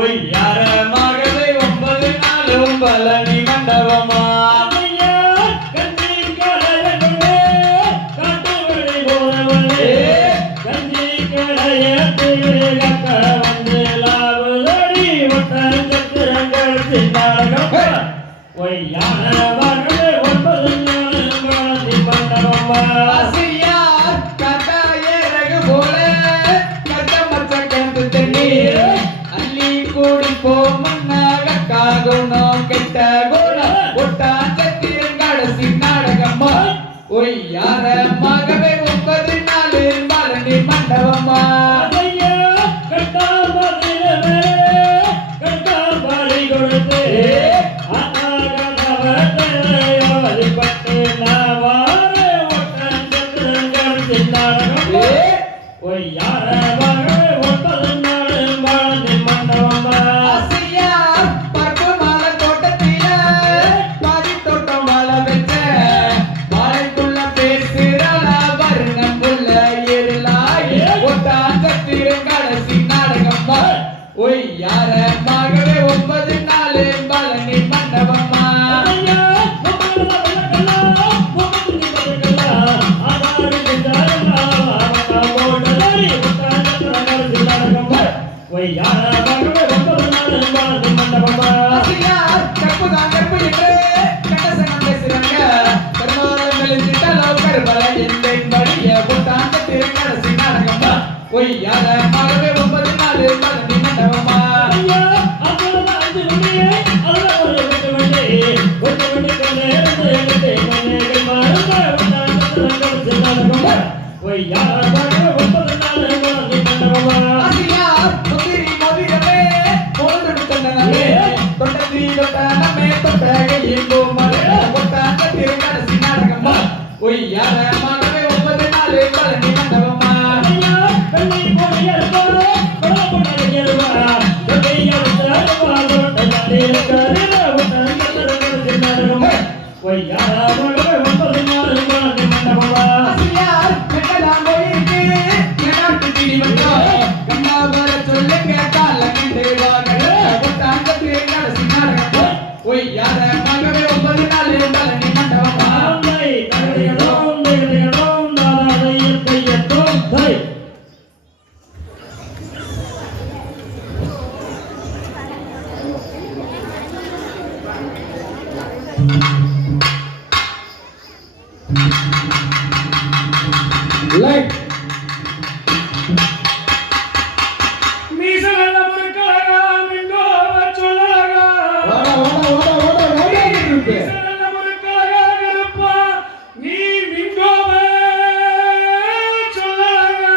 ஒய்யாரமாகவே 9 நாளும் பழனி மண்டபமா ஒய்யாரமாகவே 9 நாளில் பழனி மண்டபமா ஒய்யாரமாகவே 9 நாளில் பழனி மண்டபமா ஒய்யாரமாகவே 9 நாளில் பழனி மண்டபமா ஒய்யாரமாகவே 9 நாளில் பழனி மண்டபமா ஒய்யாரமாகவே 9 நாளில் பழனி மண்டபமா லைட் மீசல முருகா மிங்கோ வச்சலகா ஓட இருக்கு மீசல முருகா கருப்பா நீ மிங்கோ வச்சலகா